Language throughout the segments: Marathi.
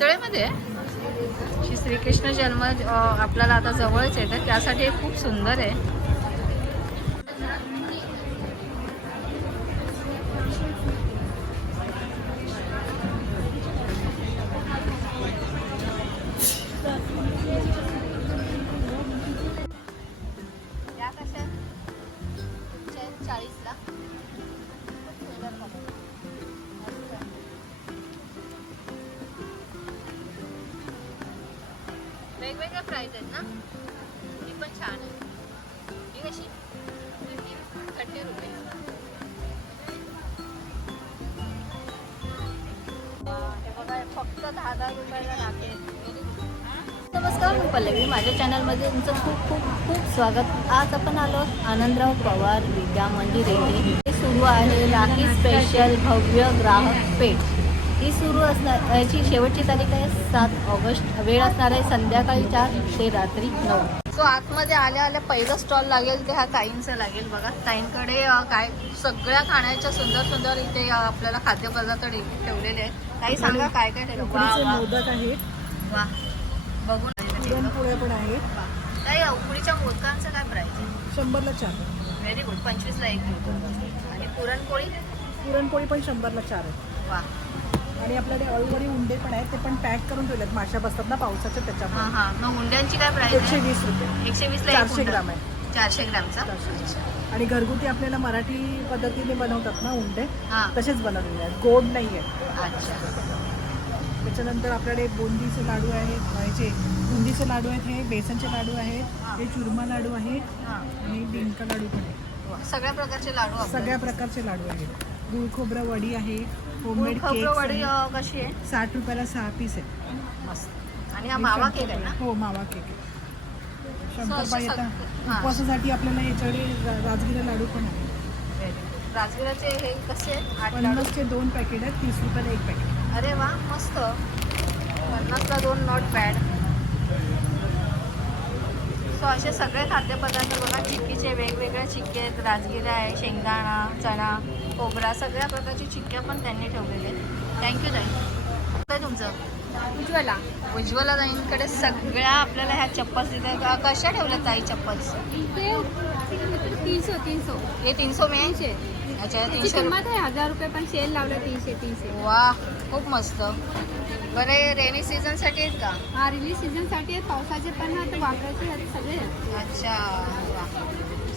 चितळेमध्ये श्री श्रीकृष्ण जन्म आपल्याला आता जवळच आहे तर त्यासाठी हे खूप सुंदर आहे. दहा दहा रुपयाला राखेल नमस्कार मी पल्लवी. माझ्या चॅनलमध्ये तुमचं खूप खूप खूप स्वागत. आज आपण आलो आनंदराव पवार विद्या मंदिर येथे. सुरू आहे राखी स्पेशल भव्य ग्राहक पेठ. ही सुरू असणार याची शेवटची तारीख आहे सात ऑगस्ट. वेळ असणार आहे संध्याकाळी चार ते रात्री नऊ. सो आतमध्ये आल्या आल्या पहिलं स्टॉल लागेल ते हा ताईंचं लागेल बघा. ताईंकडे काय सगळ्या खाण्याच्या सुंदर सुंदर इथे आपल्याला खाद्यपदार्थ ठेवलेले आहेत. ताई सांगा काय काय वा वा. मोदक आहेत वा. बघून पुरणपोळ्या पण आहेत. ताई उकडीच्या मोदकांचं काय प्राइस आहे? शंभरला चार. व्हेरी गुड पंचवीसला एक आणि पुरणपोळी? पुरणपोळी पण शंभरला चार आहे वा. आणि आपल्याकडे अळूवडी उंडे पण आहेत ते पण पॅक करून ठेवलेत. माशा बसतात ना पावसाच्या हा त्याच्यामुळे. हा मग उंड्यांची काय प्राइस एकशे आहे वीस रुपये. एकशे वीसला चारशे ग्राम आहे. चारशे ग्रामचा? चारशे. आणि घरगुती आपल्याला मराठी पद्धतीने बनवतात ना उंडे हा. तसेच बनवलेले आहेत. गोड नाही आहे अच्छा. त्याच्यानंतर आपल्याकडे बुंदीचे लाडू आहेत ह्याचे बुंदीचे लाडू आहेत हे बेसनचे लाडू आहेत हे. चुरमा लाडू आहेत हा. आणि डिंका लाडू पण आहेत. वा. सगळ्या प्रकारचे लाडू आपल्याकडे. सगळ्या प्रकारचे लाडू आहेत. गुळ खोबरं वडी आहे गुळ होममेड खोबरं वडी केक अं, कशी आहे? साठ रुपयाला सहा पीस आहे मस्त. आणि हा मावा केक आहे ना? हो मावा केक आहे. शंकरपाळी आता. उपवासासाठी आपल्याला याच्याकडे राजगिरा लाडू पण आहे. राजगिराचे हे कसे पन्नासचे दोन पॅकेट आहेत तीस रुपयाला एक पॅकेट. अरे वा मस्त. पन्नासला दोन नॉट बॅड. सो असे सगळे खाद्यपदार्थ बघा चिक्कीचे वेगवेगळे चिक्के आहेत. राजगिरा आहे शेंगदाणा चणा खोबरा सगळ्या प्रकारची चिक्क्या पण त्यांनी ठेवलेले आहेत. थँक्यू ताई काय तुमचं? उज्ज्वला. उज्ज्वला ताईंकडे सगळ्या आपल्याला ह्या चप्पल्स दिल्या. कशा ठेवल्या ताई चप्पल्स? तीन सौ तीन सौ हे तीनशे मे? तीनशे. अच्छा तीनशे किंमत आहे हजार रुपये पण सेल लावलं तीनशे तीनशे. वा खूप मस्त. बरं रेनी सीझनसाठी आहेत का? हा रिलीज सीझनसाठी आहेत. पावसाचे पण आता वापरायचे आहेत सगळे. अच्छा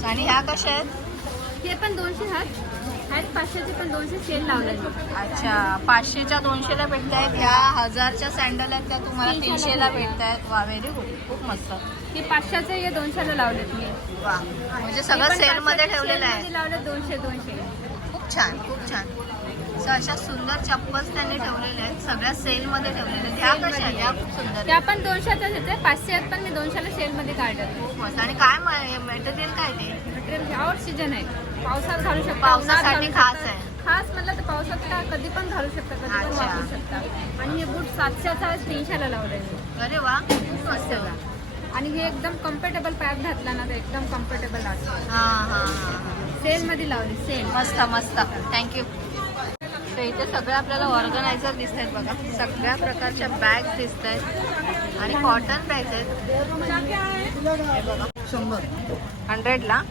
आणि ह्या कशा आहेत? हे पण दोनशे आहेत. आहेत. पाचशेचे पण दोनशे सेल लावले अच्छा पाचशेच्या दोनशेला भेटत आहेत ह्या हजारच्या सँडल आहेत त्या तुम्हाला तीनशेला. भेटत आहेत वा व्हेरी गुड. खूप मस्त. हे पाचशेचे हे दोनशेला लावलेत मी. वा. म्हणजे सगळं सेलमध्ये ठेवलेलं आहे. लावले दोनशे दोनशे. खूप छान खूप छान. So अशा सुंदर चप्पल्स त्यांनी ठेवलेल्या आहेत. सगळ्या सेलमध्ये ठेवलेल्या आहेत. ह्या कशा आहेत? खूप सुंदर त्या आहेत. पण दोनशेच्याच येते पाचशे आहेत पण मी दोनशेला सेलमध्ये काढले मस्त. आणि काय मटेरियल काय ते? मटेरियल आउट सीझन आहे. पावसात घालू शकता पावसासाठी घालू खास शकता. आहे. खास म्हणलं तर पावसात का कधी पण घालू शकता कधी पण अच्छा. वापरू शकता. आणि हे बूट सातशेचा आहे तीनशेला लावले मी. अरे वा खूप मस्त. आणि हे एकदम कम्फर्टेबल पॅक घातला ना तर एकदम कम्फर्टेबल लागतं. हा हा हा. सेलमध्ये लावली सेल मस्त मस्त. थँक्यू तर इथे सगळं आपल्याला ऑर्गनायझर दिसत आहेत बघा. सगळ्या प्रकारच्या बॅग दिसत आहेत आणि कॉटन बॅग्स आहेत. हे बघा. शंभर. हंड्रेडला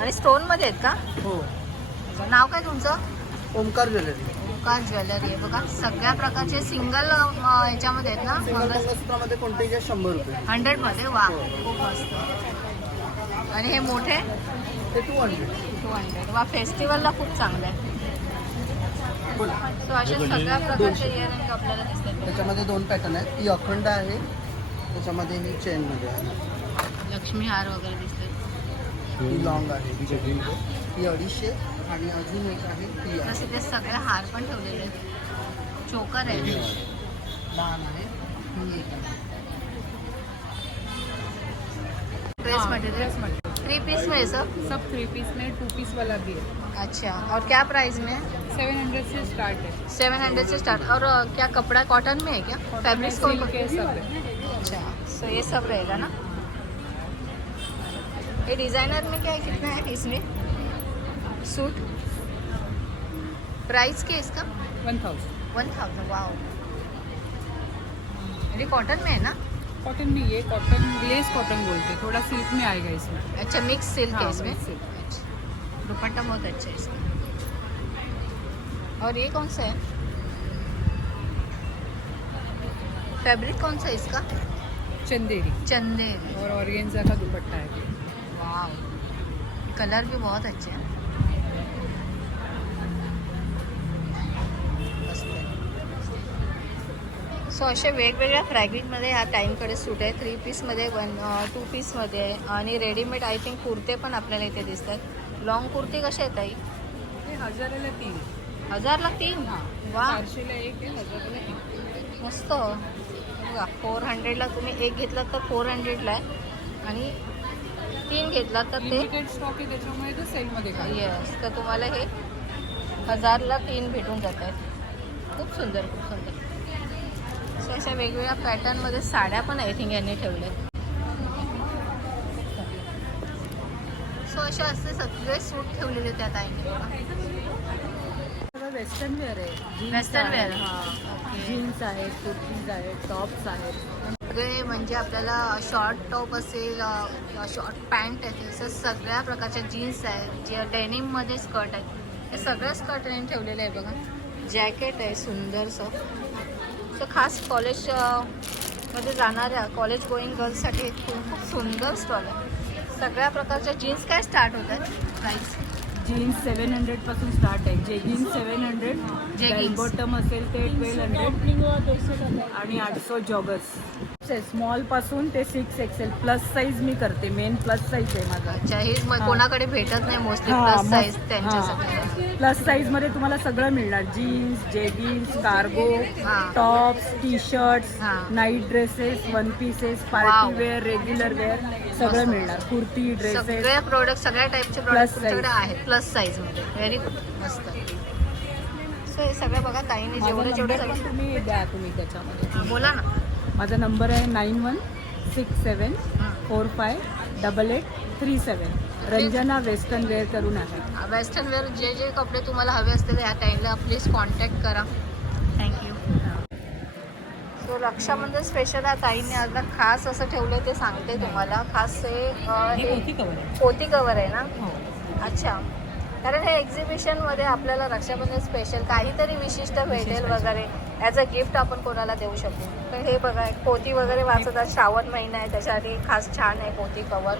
आणि स्टोनमध्ये आहेत का? हो. नाव काय तुमचं? ओमकार ज्वेलरी. ओंकार ज्वेलरी आहे बघा. सगळ्या प्रकारचे सिंगल ह्याच्यामध्ये आहेत ना? मंगळसूत्रामध्ये कोणतेही घ्या शंभर रुपये. हंड्रेडमध्ये वा खूप मस्त. आणि हे मोठे? ते टू हंड्रेड टू हंड्रेड वा फेस्टिवलला खूप चांगलं आहे. सो अशा सगळ्या प्रकारचे इयरिंग आपल्याला दिसतात त्याच्यामध्ये दोन पॅटर्न आहेत. ही अखंड आहे. त्याच्यामध्ये ही चेनमध्ये आहे. लक्ष्मी हार वगैरे दिसते ही लॉंग आहे. ही अडीचशे आणि अजून एक आहे ती आहे. तसे ते सगळे हार पण ठेवलेले आहेत. चोकर आहे. लहान आहे. ही एक आहे. ड्रेस मटेरियल थ्री पीस में है सब सब थ्री पीस में टू पीस वाला भी है. अच्छा. और क्या प्राइस में सेवन हंड्रेड से स्टार्ट है। सेवन हंड्रेड से स्टार्ट। और क्या कपड़ा कॉटन में है क्या? फैब्रिक कौन के सब अच्छा सो ये सब रहेगा ना? ये डिज़ाइनर में क्या है? कितना है इसमें? सूट? प्राइस क्या है इसका? One thousand. One thousand wow. ये कॉटन में है ना? कॉटन नहीं ये कॉटन ग्लेस कॉटन बोलते हैं। थोड़ा सिल्क में आएगा इसमें। अच्छा मिक्स सिल्क है हाँ, इसमें। अच्छा। दुपट्टा बहुत अच्छा है इसका। और ये कौन सा है? फैब्रिक कौन सा है इसका? चंदेरी। चंदेरी। और ऑर्गेन्जा का दुपट्टा है। वाव कलर भी बहुत अच्छे हैं। सो असे वेगवेगळ्या फ्रॅग्रिकमध्ये ह्या टाईमकडे सूट आहे. थ्री पीसमध्ये वन टू पीसमध्ये आहे. आणि रेडीमेड आय थिंक कुर्ते पण आपल्याला इथे दिसतात. लॉंग कुर्ती कशा आहेत ताई? हे हजाराला तीन. हजारला तीन? वा. चारशेला एक आहे हजाराला तीन. मस्त. बघा फोर हंड्रेडला तुम्ही एक घेतलात तर फोर हंड्रेडला आहे. आणि तीन घेतलात तर ते लिमिटेड स्टॉक आहे त्याच्यामुळे ते सेलमध्ये काय येस तर तुम्हाला हे हजारला तीन भेटून जात आहेत. खूप सुंदर खूप सुंदर. सो अशा वेगवेगळ्या पॅटर्नमध्ये साड्या पण आय थिंक यांनी ठेवल्या सो असे असते सगळे सूट ठेवलेले त्यात आहे वेस्टर्न वेअर आहे. Western wear. हां. जीन्स आहेत कुर्तीज आहेत टॉप्स आहेत. सगळे म्हणजे आपल्याला शॉर्ट टॉप असेल शॉर्ट पॅन्ट आहे असं सगळ्या प्रकारच्या जीन्स आहेत जे डेनिममध्ये स्कर्ट आहेत. हे सगळं स्कर्ट यांनी ठेवलेलं आहे बघा. जॅकेट आहे सुंदरसं. तर खास कॉलेजमध्ये जाणाऱ्या कॉलेज गोईंग गर्ल्ससाठी खूप खूप सुंदर स्टॉल आहे. सगळ्या प्रकारच्या जीन्स काय स्टार्ट होत आहेत प्राईस जीन्स सेवन हंड्रेडपासून स्टार्ट आहे जेगिन्स सेवन हंड्रेड. बॉटम असेल ते ट्वेल्व हंड्रेड आणि आठशे जॉगर्स स्मॉलपासून ते सिक्स एक्सेल प्लस साईज मी करते. मेन प्लस साईज आहे माझा. अच्छा. कोणाकडे भेटत नाही मोस्टली हा, प्लस मग- साईज. त्यांच्यासाठी. प्लस साईजमध्ये तुम्हाला सगळं मिळणार. जीन्स जेगिन्स कार्गो हा. टॉप्स टी शर्ट्स हा. Night dresses one pieces Wow. Party wear regular wear सगळं मस्त. मिळणार. कुर्ती ड्रेसेस सगळे प्रोडक्ट सगळ्या टाईपचे प्रोडक्ट Plus तुमच्याकडे size. आहेत. प्लस साईजमध्ये. व्हेरी गुड मस्त. सो हे सगळं बघा ताईने जेवढे जेवढे तुम्ही द्या तुम्ही त्याच्यामध्ये. हा, बोला ना. माझा नंबर आहे नाईन वन सिक्स सेवन हं. Four five double eight three seven. Ranjana western wear करून आहे. वेस्टर्न वेअर जे जे कपडे तुम्हाला हवे असतील ह्या टाईमला प्लीज कॉन्टॅक्ट करा. Thank you so Raksha Bandhan special आहे ताईने ना खास असं ठेवलं ते सांगते तुम्हाला. खास हे हे पोती कवर आहे. ना? हो. अच्छा. कारण हे एक्झिबिशनमध्ये आपल्याला रक्षाबंधन स्पेशल काहीतरी विशिष्ट भेटेल वगैरे. ॲज अ गिफ्ट आपण कोणाला देऊ शकतो तर हे बघा एक पोती वगैरे वाचतात श्रावण महिना आहे त्याच्यासाठी खास छान आहे पोती कवर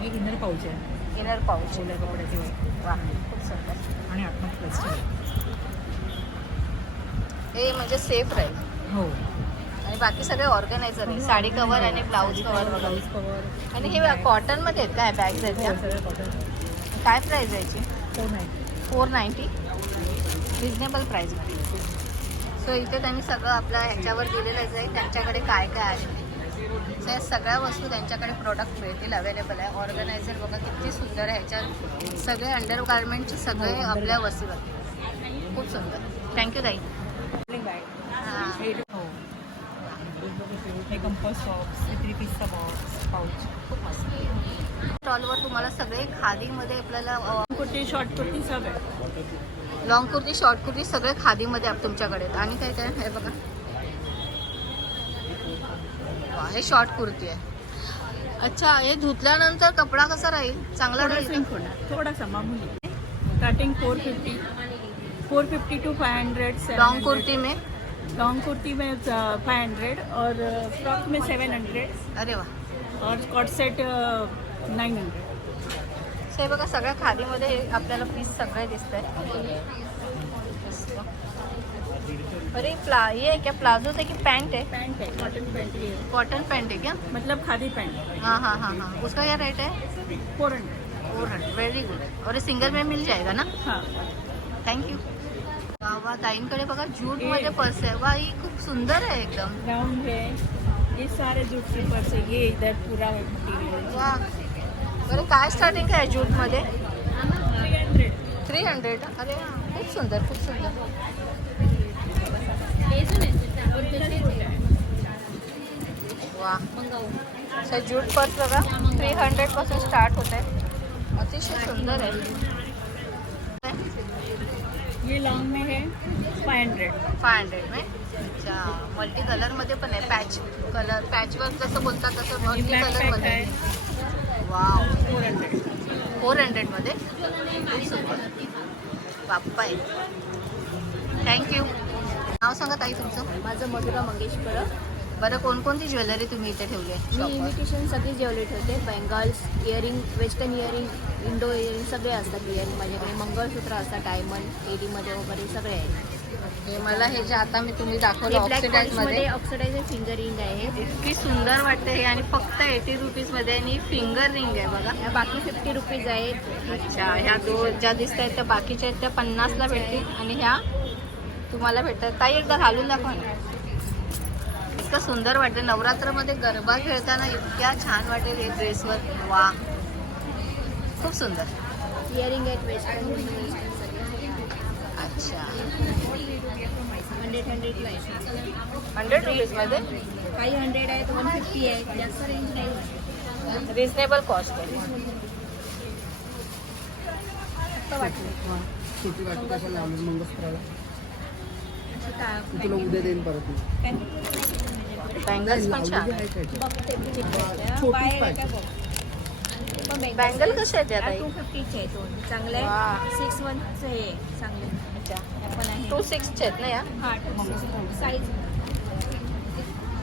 हे इनर पाऊच आहे. इनर पाऊच ओल्या कपड्याचे वा खूप सुंदर. आणि आतमध्ये हे म्हणजे सेफ राहील. हो. आणि बाकी सगळे ऑर्गनायझर आहे. साडी कवर आणि ब्लाऊज कवर वगैरे. ब्लाऊज कवर आणि हे कॉटनमध्ये आहेत काय बॅग्स आहेत काय प्राईस आहे याची? कोण आहे फोर नाईन्टी रिजनेबल प्राईजमध्ये सो इथे त्यांनी सगळं आपल्या ह्याच्यावर दिलेलंच आहे त्यांच्याकडे काय काय आहे. सो या सगळ्या वस्तू त्यांच्याकडे प्रोडक्ट मिळतील अवेलेबल आहे. ऑर्गनायझर बघा किती सुंदर आहे ह्याच्यात सगळे अंडर गार्मेंटचे सगळे हो, आपल्या वस्तू आहेत. खूप सुंदर. थँक्यू ताई. हां. खूप मस्त. स्टॉलवर तुम्हाला सगळे खादीमध्ये आपल्याला कुर्ती शॉर्ट कुर्ती सब आहे लॉंग कुर्ती शॉर्ट कुर्ती सगळे खादीमध्ये आप तुमच्याकडे आणि काय काय? हे बघा. हे शॉर्ट कुर्ती आहे. अच्छा हे धुतल्यानंतर कपडा कसा राहील? चांगला राहील सिंक होना थोड़ा सा मामूली. Starting four fifty four fifty two five hundred long kurti में? लॉन्ग कुर्ती में फाइव हंड्रेड और फ्रॉक में सेवन हंड्रेड अरे वा और skirt set nine hundred so हे बघा सगळ्या खादीमध्ये हे आपल्याला पीस सगळे दिसत अरे प्ला ये है क्या? प्लाझो है कि पैंट है पैंट है कॉटन पैंट है। कॉटन पैंट है क्या? मतलब खादी पैंट हाँ हाँ हाँ हाँ. उसका क्या रेट है? Four hundred four hundred very good और ये सिंगल में मिल जाएगा ना? हाँ. थँक्यू वा ताईंकडे बघा जूट मध्ये पर्स आहे. वा ही खूप सुंदर आहे एकदम. राउंड है. ये सारे जूट स्लीपर्स है ये इधर पूरा मटेरियल बरं काय स्टार्टिंग आहे जूटमध्ये? थ्री हंड्रेड अरे खूप सुंदर खूप सुंदर. वा सर जूट पर्स बघा थ्री हंड्रेडपासून स्टार्ट होत आहे अतिशय सुंदर आहे. ये लॉन्ग में है फाइव हंड्रेड फाय हंड्रेड में अच्छा मल्टी कलरमध्ये पण आहे पॅच कलर पॅच वर्क जसं बोलतात तसं मल्टी black कलर pack मध्ये आहे. वाव फोर हंड्रेड फोर हंड्रेडमध्ये? खूप सुंदर बाप्पा आहे. थँक्यू नाव सांगा ताई तुमचं. माझं मधुरा मंगेश परब बरं कोणकोणती ज्वेलरी तुम्ही इथे ठेवली आहे? मी? इमिटेशन सगळी ज्वेलरी ठेवते bangles earring western earring Indo earring सगळे असतात इयरिंग माझ्याकडे मंगळसूत्र असतात डायमंड एडीमध्ये वगैरे सगळे आहेत. हे मला हे जे आता मी तुम्ही दाखवलं ऑक्सिडाईजमध्ये ऑक्सिडाइज फिंगर रिंग आहे. इतकी सुंदर वाटते हे आणि फक्त एटी रुपीजमध्ये आणि फिंगर रिंग आहे बघा. बाकी फिफ्टी रुपीज आहेत. अच्छा ह्या दो ज्या दिसत आहेत त्या बाकीच्या आहेत त्या पन्नासला भेटतील आणि ह्या तुम्हाला भेटतात. ताई एकदा घालून दाखवा इतकं सुंदर वाटते. नवरात्रमध्ये गरबा खेळताना इतक्या छान वाटेल हे ड्रेसवर वा. खूप सुंदर. इयरिंग आहेत वेस्टर्न अच्छा। हंड्रेड हंड्रेडला आहे हंड्रेड रुपीजमध्ये काही हंड्रेड आहेत वन फिफ्टी आहेत जास्त रेंज नाही रिझनेबल कॉस्ट आहे. छोटी वाटी कशाला लावली मंगळसूत्राला अशी का- मी तुला उद्या देईन परत मी. बँगल्स पण छान लावलेली बँगल कसे आहेत या ताई? टू फिफ्टीचे आहे दोन. चांगले सिक्स वनचे आहे. चांगले हे पण आहे टू सिक्सचे आहेत ना या? हा साईज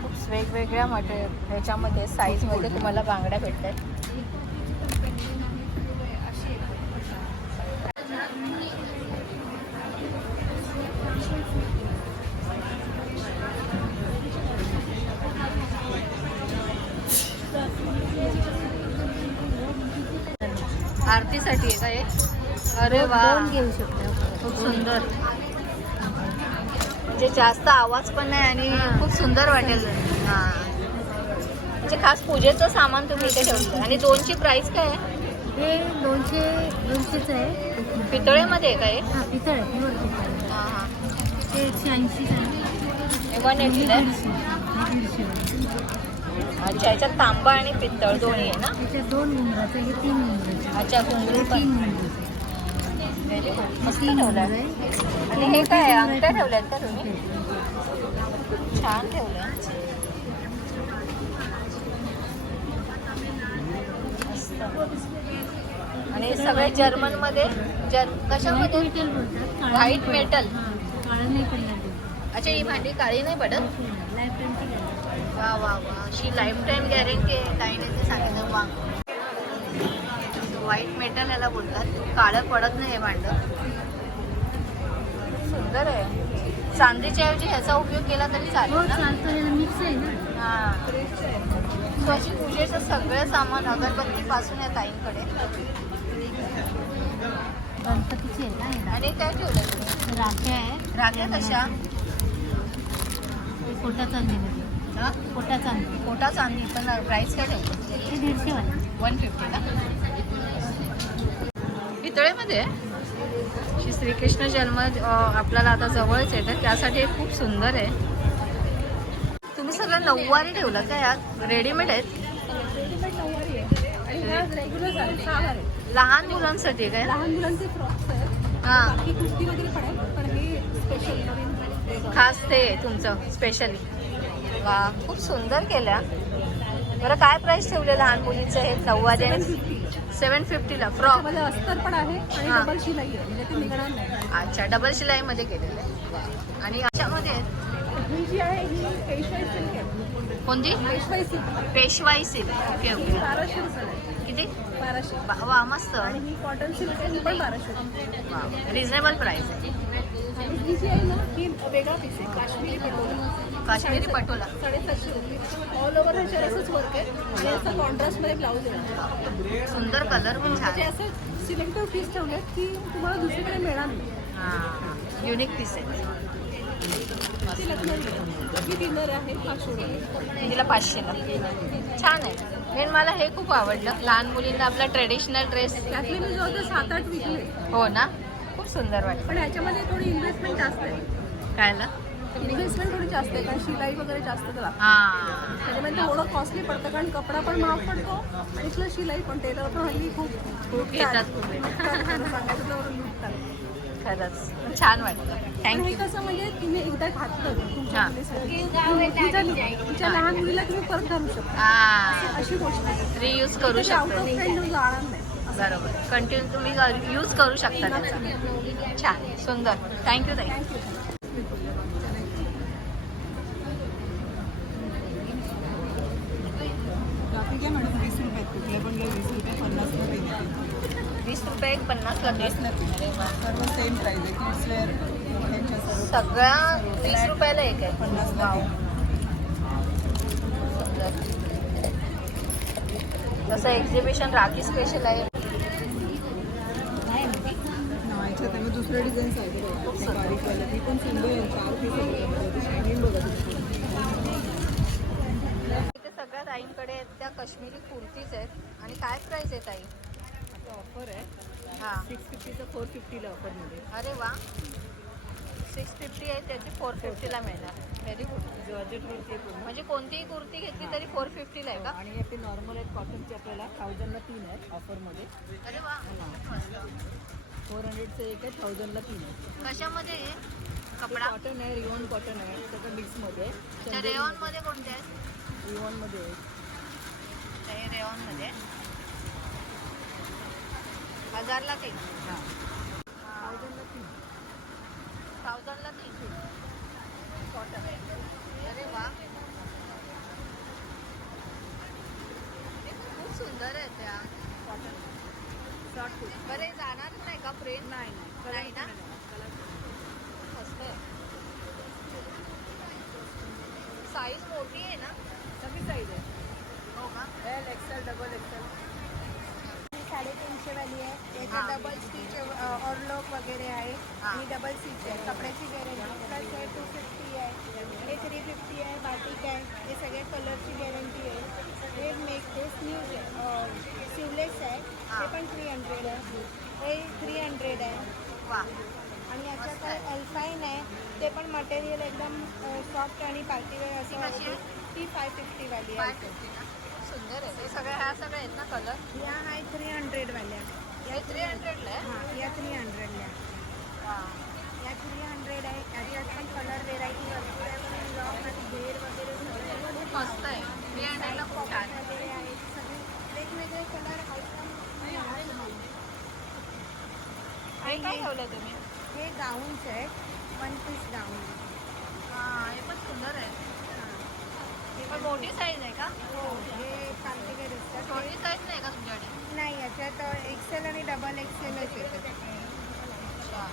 खूप वेगवेगळ्या मटेरियल ह्याच्यामध्ये साईजमध्ये तुम्हाला बांगड्या भेटतात. आरतीसाठी आहे. का हे अरे वा घेऊ शकतो. खूप सुंदर. म्हणजे जास्त आवाज पण नाही आणि खूप सुंदर वाटेल. हा. म्हणजे खास पूजेचं सामान तुम्ही इथे ठेवलं आणि दोनची प्राइस काय आहे? हे दोनशे दोनशेच आहे. पितळेमध्ये आहे का हे? हा पितळ आहे. प्युअर पितळ आहे. हा हा. हे एकशे ऐंशी हे वन एटीला आहे. अच्छा याच्यात तांबा आणि पितळ दोन्ही आहे ना? त्याच्यात दोन घुंगराचं हे तीन घुंगराचं अच्छा घुंगरू पण. मस्त आणि हे काय आहे? अंगठ्या ठेवल्यात का तुम्ही? छान मस्त. आणि सगळे जर्मनमध्ये जर कशामध्ये? मेटल पडणार ते. अच्छा ही भांडी काळी नाही पडत. वा वा वा. अशी लाईफ टाईम गॅरंटी आहे. काही नाही ते सांगितलं. वा. व्हाईट मेटल याला बोलतात. काळं पडत नाही हे भांड. सुंदर आहे. चांदीच्या ऐवजी ह्याचा उपयोग केला तरी चालेल ना? ना. हा. अशी पूजेचं सगळं सामान अगरबत्ती पासून आहे ताईंकडे. गणपतीची आहे ना आणि काय ठेवलं तुम्ही राख्या आहे. राख्या कशा? कोटा चांदीमध्ये हा? कोटा चांदी. कोटा चांदी पण प्राईस काय दीडशे वाला. वन फिफ्टीला पितळेमध्ये आहे? श्री श्रीकृष्ण जन्म आपल्याला आता जवळच येतं. त्यासाठी खूप सुंदर आहे. तुम्ही सगळं नऊवारी ठेवलं का यात? रेडीमेड आहेत? लहान मुलांसाठी काय? लहान मुलांचे फ्रॉक्स आहेत कुस्ती वगैरे आहे पण हे. स्पेशल खास ते तुमचं स्पेशली वा खूप सुंदर केल्या. बरं काय प्राइस ठेवले लहान मुलीचं हे नऊवारी? सेवन फिफ्टीला फ्रॉक. त्यामध्ये अस्तर पण आहे आणि हा. डबल शिलाई आहे म्हणजे ते निघणार नाही. अच्छा डबल शिलाईमध्ये केलेलं आहे. आणि अशामध्ये ही जी आहे ही पेशवाई सिल्क आहे. कोणती? पेशवाई सिल्क. पेशवाई सिल्क. Okay okay. बाराशे रुपये आहे. किती? बाराशे. वा- वा मस्त. आणि ही कॉटन सिल्क आहे ही पण बाराशे. रुपये रिझनेबल प्राइस आहे. आणि ही जी आहे ना ही वेगळा पीस आहे काश्मीरी पटोला काश्मीरी पटोला. साडेसातशे रुपये. ऑल ओव्हर ह्याच्या असंच वर्क आहे. आणि याचा कॉन्ट्रास्टमध्ये ब्लाऊज आहे. सुंदर कलर पण छान. म्हणजे आहे असे पीस ठेवले की तुम्हाला दुसरीकडे मिळणार नाही. हां युनिक पीस आहे. ही डिनर आहे. तिला पाचशेला छान आहे. मेन मला हे खूप आवडलं. लहान मुलींना आपला ट्रेडिशनल ड्रेस त्यातले मी जवळजवळ सात आठ विकले. हो ना? खूप सुंदर वाटतं पण ह्याच्यामध्ये थोडी इन्व्हेस्टमेंट जास्त आहे. कायला इन्व्हेस्टमेंट थोडी जास्त आहे कारण शिलाई वगैरे जास्त लागते. हां. त्याच्यामध्ये थोडं कॉस्टली पडतं कारण कपडा पण महाग पडतो आणि प्लस शिलाई पण टेलर पण हल्ली खूप खूप घेतात. खूप सांगायचं तर लुटतात खरंच. छान वाटलं. पण हे थँक्यू कसं म्हणजे एकदा घातलं तुमच्या हा. मुलीसाठी. तिच्या तिच्या लहान मुलीला तुम्ही परत घालू शकता. हा. अशी गोष्ट आहे. रियूज करू आउट ऑफ शकतो फ्रेंड जाणार नाही. बरोबर. कंटिन्यू तुम्ही यूज करू शकता त्याचा छान. सुंदर. थँक्यू ताई ट्रॅफिक आहे मॅडम वीस रुपये कुठले पण घे वीस रुपये पन्नासला पाहिजे वीस रुपये एक पन्नासला तीस सर्व सेम प्राईस आहे सगळ्या वीस रुपयाला एक आहे पन्नासला. घे. सुंदर. तसं एक्झिबिशन राखी स्पेशल आहे दुसरे डिझाईन्स आहे बघा. बारीक वाले ती पण सुंदर आहे चार पीस आहे त्याच्यामध्ये. शायनिंग बघा त्याची. इथे सगळ्यात आईंकडे त्या काश्मीरी कुर्तीज आहेत आणि काय प्राइस आहे ताई आता ऑफर आहे हा. सिक्स फिफ्टीचं फोर फिफ्टीला ऑफरमध्ये अरे वा. सिक्स फिफ्टी आहे त्याची फोर फिफ्टीला मिळणार. व्हेरी गुड जॉर्जेटवरती पूर्ण. म्हणजे कोणतीही कुर्ती घेतली तरी फोर फिफ्टीला आहे का? आणि ते नॉर्मल आहेत कॉटनचे आपल्याला थाउजंडला तीन आहेत ऑफरमध्ये अरे वा. फोर हंड्रेडचं एक आहे थाउजंडला तीन आहे? कशामध्ये कपडा? कॉटन आहे रिओन कॉटन आहे सगळं मिक्समध्ये त्या रेऑनमध्ये कोणते आहेत? रिओनमध्ये आहे त्या हे रेऑनमध्ये. हजारला तीन. थाउजंडला तीन. थाउजंडला तीन. कॉटन अरे वा. खूप सुंदर आहे त्या कॉटन शॉर्ट कुर्ती. बरे जाणार नाही का प्रेम नाही नाही. ना? मस्त. आहे साईज मोठी आहे ना? सगळी साईज आहे. हो का? एल एक्सेल डबल एक्सेल साडेतीनशे वाली आहे. हा. त्याच्यात डबल स्टिच ऑरलॉक वगैरे आहे. हा. आणि डबल स्टिच आहे. कपड्याची गॅरंटी प्लस आहे टू फिफ्टी आहे. हे थ्री फिफ्टी आहे. बाटिक आहे हे सगळ्या कलरची गॅरंटी आहे. हे मेक हे स्लीव्ज आहे. सिवलेस आहे. हा. ते पण थ्री हंड्रेड आहे. हे थ्री हंड्रेड आहे. वा. आणि मस्त याच्यात आहे. एल्फाईन आहे. ते पण मटेरियल एकदम सॉफ्ट आणि पार्टीवेअर ती असं आहे? ती फाय फिफ्टीवाली फाय आहे. फिफ्टी ना? सुंदर आहे हे सगळे ह्या सगळे आहेत ना कलर या आहे थ्री हंड्रेडवाल्या हे थ्री हंड्रेडला आहे हां या थ्री हंड्रेडल्या वा या थ्री हंड्रेड आहे. याच्यात पण कलर व्हेरायटी भरपूर आहे लॉंग आणि घेर वगैरे सगळे खूप मस्त आहे. थ्री हंड्रेडला खूप छान. वगैरे सगळे. वेगवेगळे कलर हे काय ठेवलं तुम्ही? हे गाऊन्स आहेत. वन पीस गाऊन हा हे पण सुंदर आहे. ही पण मोठी साईज आहे का? हो हे पार्टीवेअर असतात छोटी साईज नाही का तुमच्याकडे? नाही याच्यात एक्सेल आणि डबल एक्सेलच येतात अच्छा.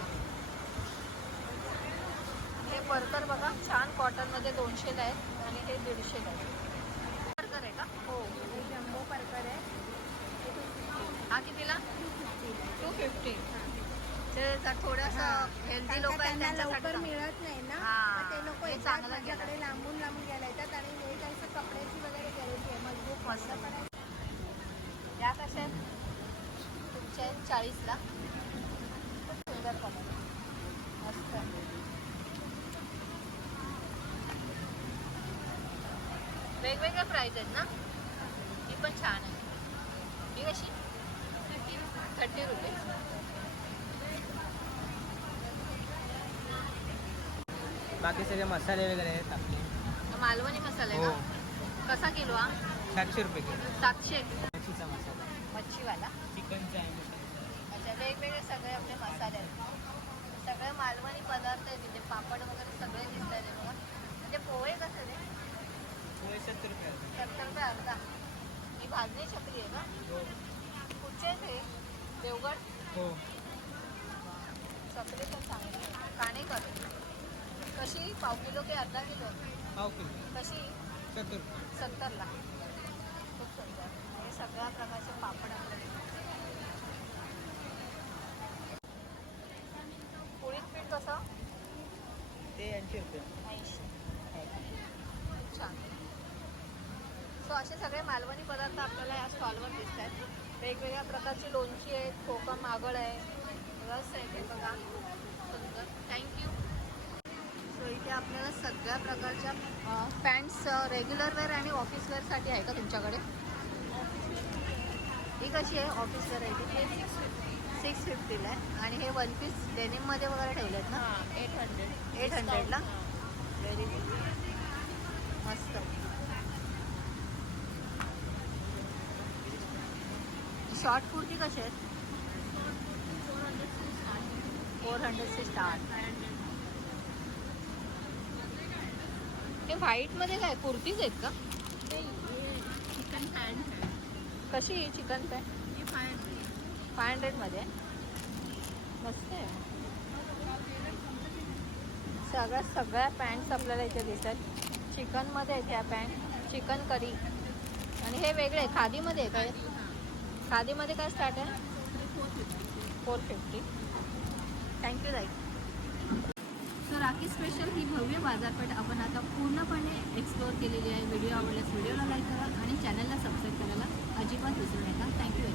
हे परकर बघा छान कॉटनमध्ये दोनशेला आहे आणि हे दीडशेला आहे परकर आहे का? हो हे जम्बो परकर आहे. हा कितीला? टू फिफ्टी ते जर थोडंसं हेल्दी लोक आहेत त्यांना लवकर मिळत नाही ना. हा. मग ते लोक हे चांगलं माझ्याकडे लांबून लांबून घ्यायला येतात आणि हे त्यांचं कपड्याची वगैरे गॅरंटी या कशा आहेत? तुमच्या आहेत चाळीसला. सुंदर कलर मस्त. आहे. वेगवेगळ्या प्राईज आहेत ना? ही पण छान आहे. ही कशी? थर्टी रुपये बाकी सगळे मसाले वगैरे आहेत आपले. मालवणी मसाला आहे हो. ना कसा किलो हा? सातशे रुपये किलो. सातशे. मच्छीचा मसाला. मच्छीवाला. चिकनचा आहे अच्छा वेगवेगळे सगळे आपले मसाले आहेत सगळे मालवणी पदार्थ आहेत तिथे पापड वगैरे सगळे दिसत आहेत बघा म्हणजे पोहे कसं ते पोहे सत्तर रुपये आहेत. सत्तर रुपये अर्धा ही भाजणी छत्री आहे का हो कुठचे आहे ते देवगड हो छत्री पण चांगली काणेकर कशी पाव किलो की अर्धा किलो पाव किलो कशी सत्तर रुपये सत्तरला खूप सुंदर हे सगळ्या प्रकारचे पापड आपल्याकडे पोळीत पीठ कसं ते ऐंशी रुपये ऐंशी छान सो असे सगळे मालवणी पदार्थ आपल्याला या स्टॉलवर दिसत आहेत. वेगवेगळ्या प्रकारची लोणची आहेत कोकम आगळ आहे. रस आहे ते बघा. सुंदर. थँक्यू सो इथे आपल्याला सगळ्या प्रकारच्या पॅन्ट्स रेग्युलर वेअर आणि ऑफिस वेअरसाठी आहे का तुमच्याकडे? ही कशी आहे ऑफिस वेअर आहे ती? सिक्स फिफ्टीला आहे. आणि हे वन पीस डेनिममध्ये वगैरे ठेवलेत ना? एट हंड्रेड एट हंड्रेडला व्हेरी गुड मस्त. शॉर्ट कुर्ती कशी आहेत? फोर हंड्रेडचे स्टार्ट हे व्हाईटमध्ये काय कुर्तीज आहेत का? चिकन पॅन्ट कशी आहे चिकन पॅन्ट फाय हंड्रेड हंड्रेडमध्ये मस्त आहे. सगळ्या सगळ्या पॅन्ट्स आपल्याला इथे दिसतात. चिकनमध्ये आहेत ह्या पॅन्ट चिकन करी. आणि हे वेगळे खादीमध्ये आहे काय खादीमध्ये काय स्टार्ट आहे? फोर फिफ्टी थँक्यू दाई सर राखी स्पेशल ही भव्य बाजारपेठ आपण आता पूर्णपणे एक्सप्लोअर केलेली आहे. व्हिडिओ आवडल्यास व्हिडिओला लाईक करा आणि चॅनलला सबस्क्राईब करायला अजिबात विसरू नका. थँक्यू